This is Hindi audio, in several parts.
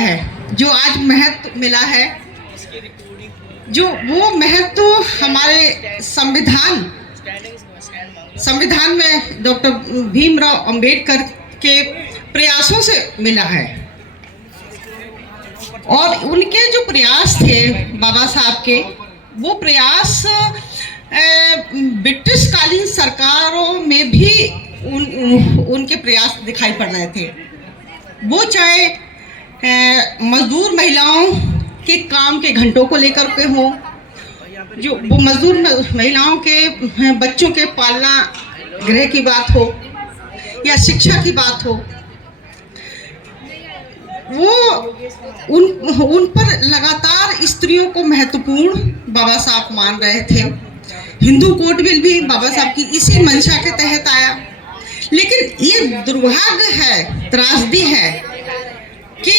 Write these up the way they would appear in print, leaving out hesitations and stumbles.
है, जो आज महत्व मिला है, जो वो महत्व हमारे संविधान में डॉक्टर भीमराव अंबेडकर के प्रयासों से मिला है। और उनके जो प्रयास थे बाबा साहब के, वो प्रयास ब्रिटिश कालीन सरकारों में भी उनके प्रयास दिखाई पड़ रहे थे। वो चाहे मजदूर महिलाओं के काम के घंटों को लेकर के हो, जो वो मजदूर महिलाओं के बच्चों के पालना गृह की बात हो या शिक्षा की बात हो, वो उन पर लगातार स्त्रियों को महत्वपूर्ण बाबा साहब मान रहे थे। हिंदू कोड बिल भी बाबा साहब की इसी मंशा के तहत आया। लेकिन ये दुर्भाग्य है, त्रासदी है कि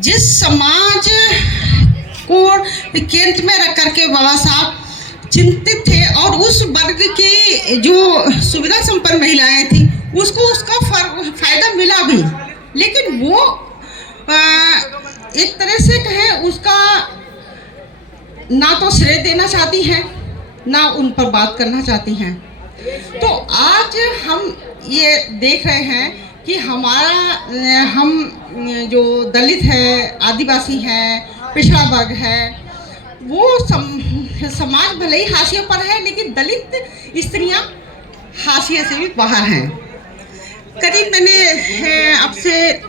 जिस समाज को केंद्र में रख करके बाबा साहब चिंतित थे और उस वर्ग की जो सुविधा संपन्न महिलाएं थी उसको उसका फायदा मिला भी, लेकिन वो एक तरह से कहें उसका ना तो श्रेय देना चाहती हैं, ना उन पर बात करना चाहती हैं। तो आज हम ये देख रहे हैं कि हम जो दलित है, आदिवासी हैं, पिछड़ा वर्ग है, वो समाज भले ही हाशिए पर है, लेकिन दलित स्त्रियां हाशिए से भी बाहर हैं। करीब मैंने आपसे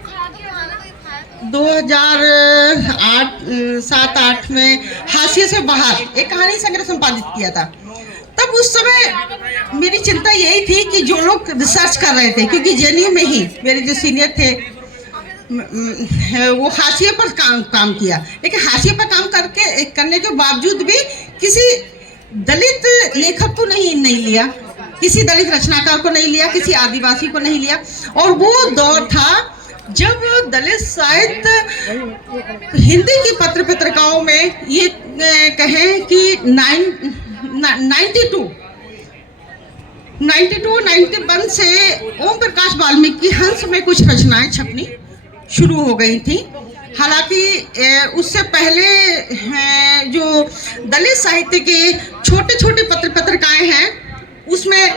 2007-8 में हाशिए से बाहर एक कहानी संग्रह संपादित किया था। तब उस समय मेरी चिंता यही थी कि जो लोग रिसर्च कर रहे थे, क्योंकि जेएनयू में ही मेरे जो सीनियर थे वो हाशिए पर काम किया, लेकिन हाशिए पर काम करने के बावजूद भी किसी दलित लेखक को नहीं लिया, किसी दलित रचनाकार को नहीं लिया, किसी आदिवासी को नहीं लिया। और वो दौर था जब दलित साहित्य हिंदी की पत्रिकाओं में ये कहें कि 91 से ओम प्रकाश वाल्मीकि हंस में कुछ रचनाएं छपनी शुरू हो गई थी। हालांकि उससे पहले जो दलित साहित्य के छोटे छोटे पत्रिकाएं हैं उसमें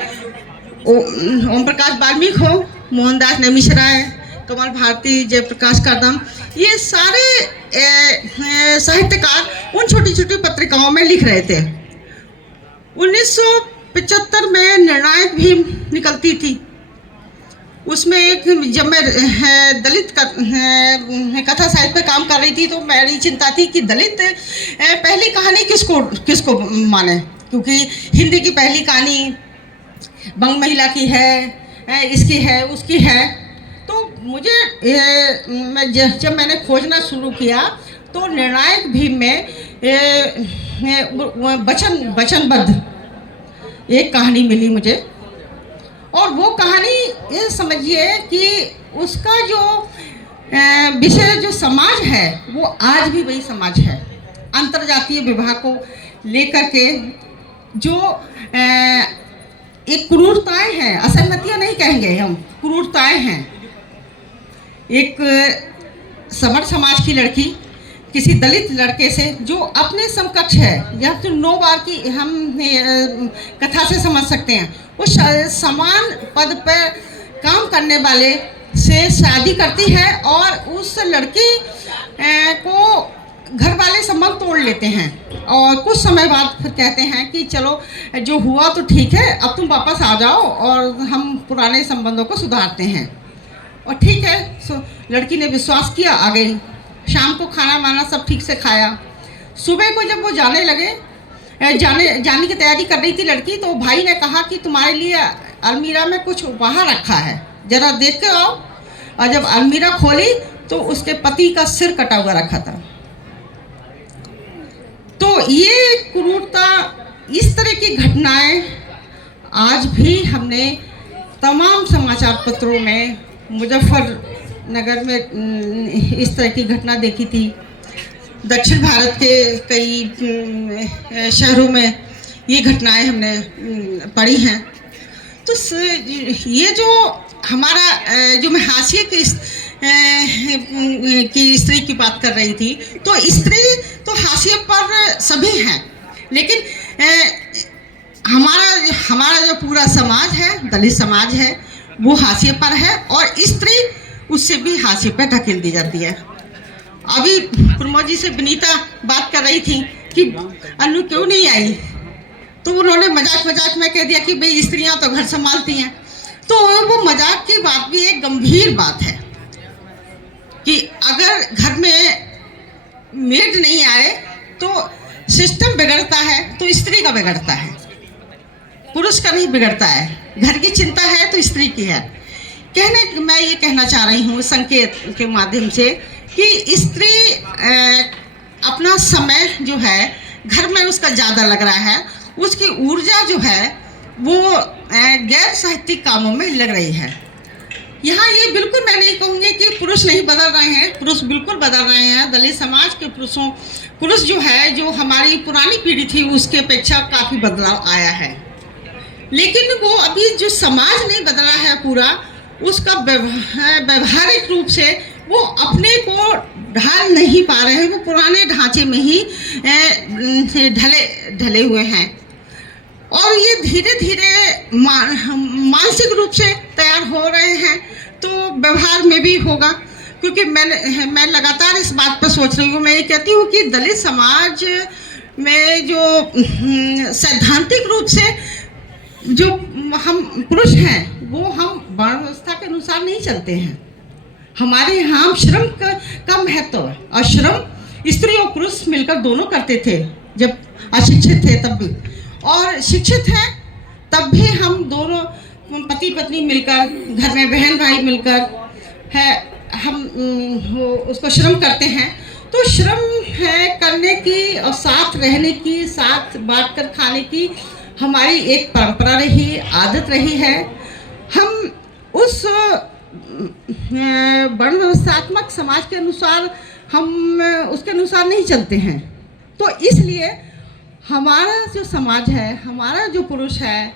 ओम प्रकाश वाल्मीकि हो, मोहनदास नेमिशराय, कमल भारती, जयप्रकाश कदम, ये सारे साहित्यकार उन छोटी छोटी पत्रिकाओं में लिख रहे थे। 1975 में निर्णायक भीम निकलती थी, उसमें जब मैं दलित कथा साहित्य पे काम कर रही थी तो मेरी चिंता थी कि दलित पहली कहानी किसको माने, क्योंकि हिंदी की पहली कहानी बंग महिला की है, इसकी है, उसकी है। तो मुझे जब मैंने खोजना शुरू किया तो निर्णायक भीम में वचनबद्ध एक कहानी मिली मुझे। और वो कहानी ये समझिए कि उसका जो विषय जो समाज है वो आज भी वही समाज है। अंतर्जातीय विवाह को लेकर के जो एक क्रूरताएं हैं, असहमतियां नहीं कहेंगे हम, क्रूरताएं हैं। एक समर समाज की लड़की किसी दलित लड़के से जो अपने समकक्ष है, या तो 9 बार की हम कथा से समझ सकते हैं, वो समान पद पर काम करने वाले से शादी करती है और उस लड़की को घर वाले संबंध तोड़ लेते हैं और कुछ समय बाद फिर कहते हैं कि चलो जो हुआ तो ठीक है, अब तुम वापस आ जाओ और हम पुराने संबंधों को सुधारते हैं। और ठीक है, सो लड़की ने विश्वास किया, आ गई। शाम को खाना वाना सब ठीक से खाया। सुबह को जब वो जाने लगे, जाने की तैयारी कर रही थी लड़की, तो भाई ने कहा कि तुम्हारे लिए अलमीरा में कुछ उपहार रखा है, जरा देख के आओ। और जब अलमीरा खोली तो उसके पति का सिर कटा हुआ रखा था। तो ये क्रूरता, इस तरह की घटनाएं आज भी हमने तमाम समाचार पत्रों में, मुजफ्फरनगर में इस तरह की घटना देखी थी, दक्षिण भारत के कई शहरों में ये घटनाएं हमने पढ़ी हैं। तो ये जो हमारा जो मैं हाशिए की स्त्री की बात कर रही थी, तो स्त्री तो हाशिए पर सभी हैं, लेकिन हमारा हमारा जो पूरा समाज है, दलित समाज है, वो हाशिए पर है और स्त्री उससे भी हाशिए पर ढकेल दी जाती है। अभी प्रमोद जी से विनीता बात कर रही थी कि अन्नू क्यों नहीं आई, तो उन्होंने मजाक मजाक में कह दिया कि भाई स्त्रियां तो घर संभालती हैं। तो वो मजाक की बात भी एक गंभीर बात है कि अगर घर में मेड नहीं आए तो सिस्टम बिगड़ता है, तो स्त्री का बिगड़ता है, पुरुष का नहीं बिगड़ता है। घर की चिंता है तो स्त्री की है। मैं ये कहना चाह रही हूँ संकेत के माध्यम से कि स्त्री अपना समय जो है घर में उसका ज़्यादा लग रहा है, उसकी ऊर्जा जो है वो गैर साहित्यिक कामों में लग रही है। यहाँ ये बिल्कुल मैं नहीं कहूँगी कि पुरुष नहीं बदल रहे हैं, पुरुष बिल्कुल बदल रहे हैं। दलित समाज के पुरुष जो है, जो हमारी पुरानी पीढ़ी थी उसके अपेक्षा काफ़ी बदलाव आया है, लेकिन वो अभी जो समाज नहीं बदला है पूरा, उसका व्यवहारिक रूप से वो अपने को ढाल नहीं पा रहे हैं, वो पुराने ढांचे में ही ढले हुए हैं और ये धीरे धीरे मानसिक रूप से तैयार हो रहे हैं, तो व्यवहार में भी होगा। क्योंकि मैं लगातार इस बात पर सोच रही हूँ, मैं ये कहती हूँ कि दलित समाज में जो सैद्धांतिक रूप से जो हम पुरुष हैं वो हम वर्ण व्यवस्था के अनुसार नहीं चलते हैं। हमारे यहाँ श्रम का महत्व है और श्रम स्त्री और पुरुष मिलकर दोनों करते थे जब अशिक्षित थे तब भी, और शिक्षित हैं तब भी हम दोनों पति पत्नी मिलकर, घर में बहन भाई मिलकर है, हम उसको श्रम करते हैं। तो श्रम है करने की और साथ रहने की, साथ बांट कर खाने की हमारी एक परंपरा रही, आदत रही है। हम उस वर्ण व्यवस्थात्मक समाज के अनुसार हम उसके अनुसार नहीं चलते हैं। तो इसलिए हमारा जो समाज है, हमारा जो पुरुष है,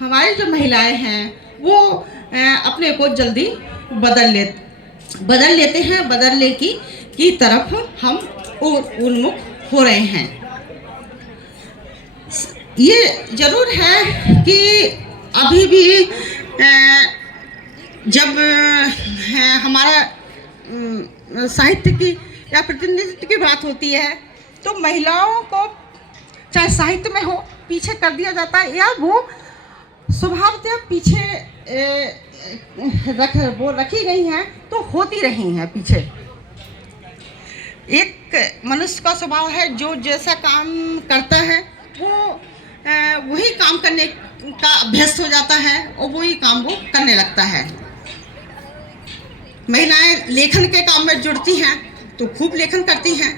हमारी जो महिलाएं हैं, वो अपने को जल्दी बदल लेते हैं, बदलने की तरफ हम उन्मुख हो रहे हैं। ये जरूर है कि अभी भी जब हमारा साहित्य की या प्रतिनिधित्व की बात होती है तो महिलाओं को चाहे साहित्य में हो पीछे कर दिया जाता है, या वो स्वभावतः पीछे रखी गई हैं, तो होती रही हैं पीछे। एक मनुष्य का स्वभाव है, जो जैसा काम करता है वो वही काम करने का अभ्यस्त हो जाता है और वही काम वो करने लगता है। महिलाएं लेखन के काम में जुड़ती हैं तो खूब लेखन करती हैं,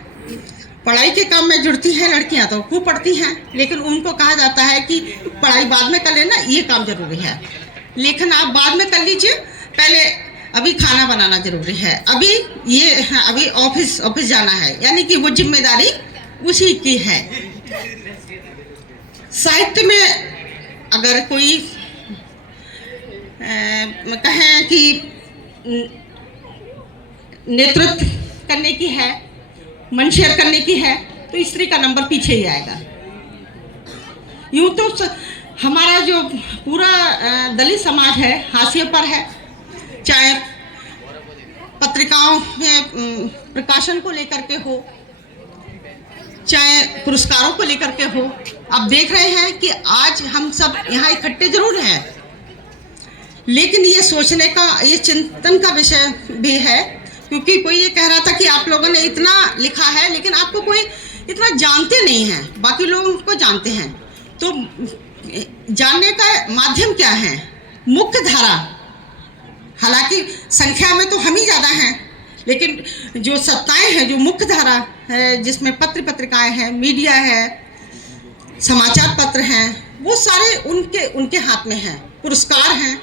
पढ़ाई के काम में जुड़ती हैं लड़कियां तो खूब पढ़ती हैं, लेकिन उनको कहा जाता है कि पढ़ाई बाद में कर लेना, ये काम जरूरी है, लेखन आप बाद में कर लीजिए, पहले अभी खाना बनाना जरूरी है, अभी ऑफिस जाना है, यानी कि वो जिम्मेदारी उसी की है। साहित्य में अगर कोई कहें कि नेतृत्व करने की है, मन शेयर करने की है, तो स्त्री का नंबर पीछे ही आएगा। यूँ तो हमारा जो पूरा दलित समाज है हाशिए पर है, चाहे पत्रिकाओं में प्रकाशन को लेकर के हो, चाहे पुरस्कारों को लेकर के हो। आप देख रहे हैं कि आज हम सब यहाँ इकट्ठे जरूर हैं, लेकिन ये सोचने का, ये चिंतन का विषय भी है, क्योंकि कोई ये कह रहा था कि आप लोगों ने इतना लिखा है लेकिन आपको कोई इतना जानते नहीं हैं, बाकी लोगों को जानते हैं। तो जानने का माध्यम क्या है? मुख्य धारा, हालांकि संख्या में तो हम ही ज़्यादा हैं, लेकिन जो सत्ताएं हैं, जो मुख्य धारा है, जिसमें पत्र पत्रिकाएं हैं, मीडिया है, समाचार पत्र हैं, वो सारे उनके हाथ में हैं। पुरस्कार हैं,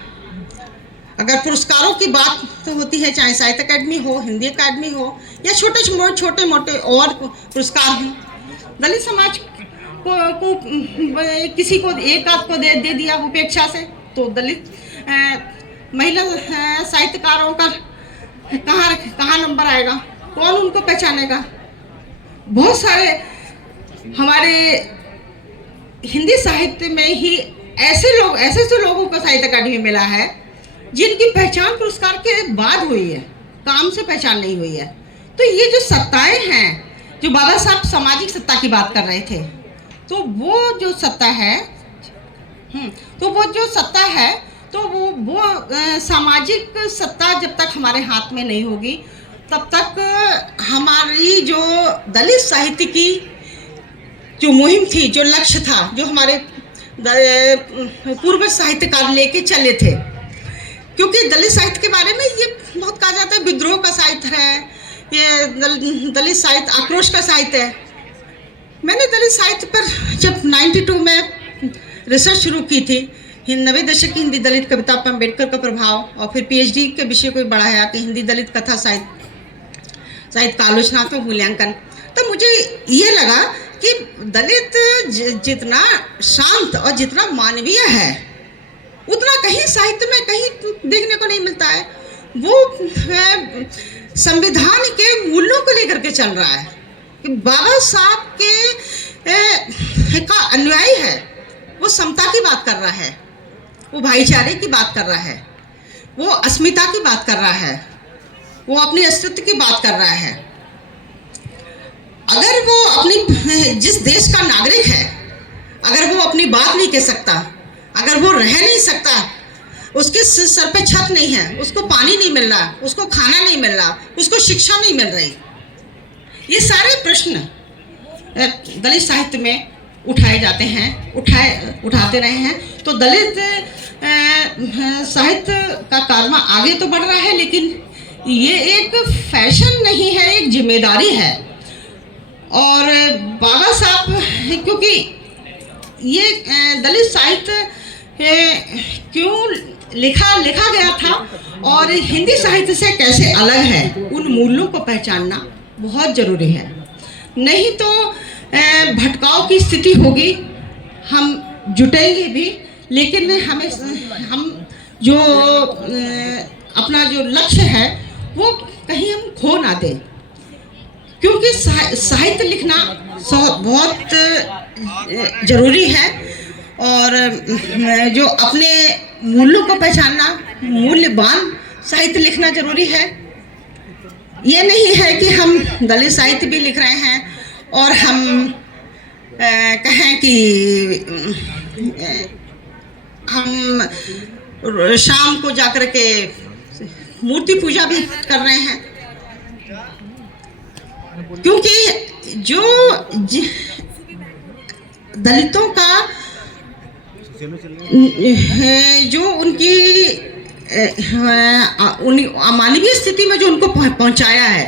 अगर पुरस्कारों की बात तो होती है, चाहे साहित्य अकादमी हो, हिंदी अकादमी हो, या छोटे मोटे और पुरस्कार हों, दलित समाज को किसी को एक आध को दे दिया उपेक्षा से, तो दलित महिला साहित्यकारों का कहाँ कहाँ नंबर आएगा, कौन उनको पहचानेगा। बहुत सारे हमारे हिंदी साहित्य में ही ऐसे लोगों को साहित्य अकादमी मिला है जिनकी पहचान पुरस्कार के बाद हुई है, काम से पहचान नहीं हुई है। तो ये जो सत्ताएं हैं, जो बाबा साहब सामाजिक सत्ता की बात कर रहे थे, तो वो जो सत्ता है तो वो सामाजिक सत्ता जब तक हमारे हाथ में नहीं होगी तब तक हमारी जो दलित साहित्य की जो मुहिम थी, जो लक्ष्य था, जो हमारे पूर्व साहित्यकार लेके चले थे, क्योंकि दलित साहित्य के बारे में ये बहुत कहा जाता है विद्रोह का साहित्य है, ये दलित साहित्य आक्रोश का साहित्य है। मैंने दलित साहित्य पर जब 92 में रिसर्च शुरू की थी, 90 दशक की हिंदी दलित कविता पर अम्बेडकर का प्रभाव, और फिर पीएचडी के विषय को बढ़ाया कि हिंदी दलित कथा साहित्य का आलोचनात्मक मूल्यांकन, तो मुझे ये लगा कि दलित जितना शांत और जितना मानवीय है उतना कहीं साहित्य में कहीं देखने को नहीं मिलता है। वो संविधान के मूल्यों को लेकर के चल रहा है कि बाबा साहब के का अनुयायी है, वो समता की बात कर रहा है, वो भाईचारे की बात कर रहा है, वो अस्मिता की बात कर रहा है, वो अपनी अस्तित्व की बात कर रहा है। अगर वो अपनी जिस देश का नागरिक है, अगर वो अपनी बात नहीं कह सकता, अगर वो रह नहीं सकता, उसके सर पे छत नहीं है, उसको पानी नहीं मिल रहा, उसको खाना नहीं मिल रहा, उसको शिक्षा नहीं मिल रही, ये सारे प्रश्न दलित साहित्य में उठाए जाते हैं, उठाते रहे हैं। तो दलित साहित्य का कारवां आगे तो बढ़ रहा है, लेकिन ये एक फैशन नहीं है, एक जिम्मेदारी है। और बाबा साहब, क्योंकि ये दलित साहित्य क्यों लिखा गया था और हिंदी साहित्य से कैसे अलग है, उन मूल्यों को पहचानना बहुत ज़रूरी है। नहीं तो भटकाव की स्थिति होगी, हम जुटेंगे भी, लेकिन हम जो अपना जो लक्ष्य है वो कहीं हम खो ना दें, क्योंकि साहित्य लिखना बहुत ज़रूरी है। और जो अपने मूल्यों को पहचानना, मूल्यवान साहित्य लिखना ज़रूरी है। ये नहीं है कि हम दलित साहित्य भी लिख रहे हैं और हम कहें कि हम शाम को जाकर के मूर्ति पूजा भी कर रहे हैं, क्योंकि दलितों का जो उनकी अमानवीय स्थिति में जो उनको पहुंचाया है,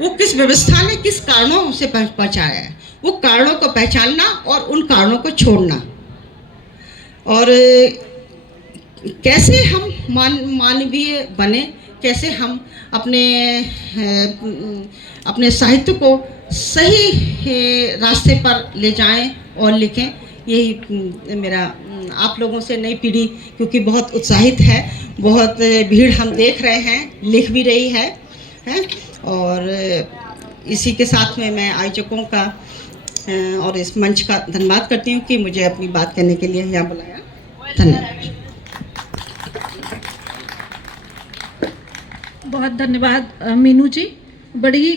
वो किस व्यवस्था ने किस कारणों से पहुंचाया है, वो कारणों को पहचानना और उन कारणों को छोड़ना, और कैसे हम मानवीय बने, कैसे हम अपने साहित्य को सही रास्ते पर ले जाएं और लिखें। यही मेरा आप लोगों से नई पीढ़ी, क्योंकि बहुत उत्साहित है, बहुत भीड़ हम देख रहे हैं, लिख भी रही है, और इसी के साथ में मैं आयोजकों का और इस मंच का धन्यवाद करती हूँ कि मुझे अपनी बात करने के लिए यहाँ बुलाया। धन्यवाद। बहुत धन्यवाद मीनू जी, बड़ी ही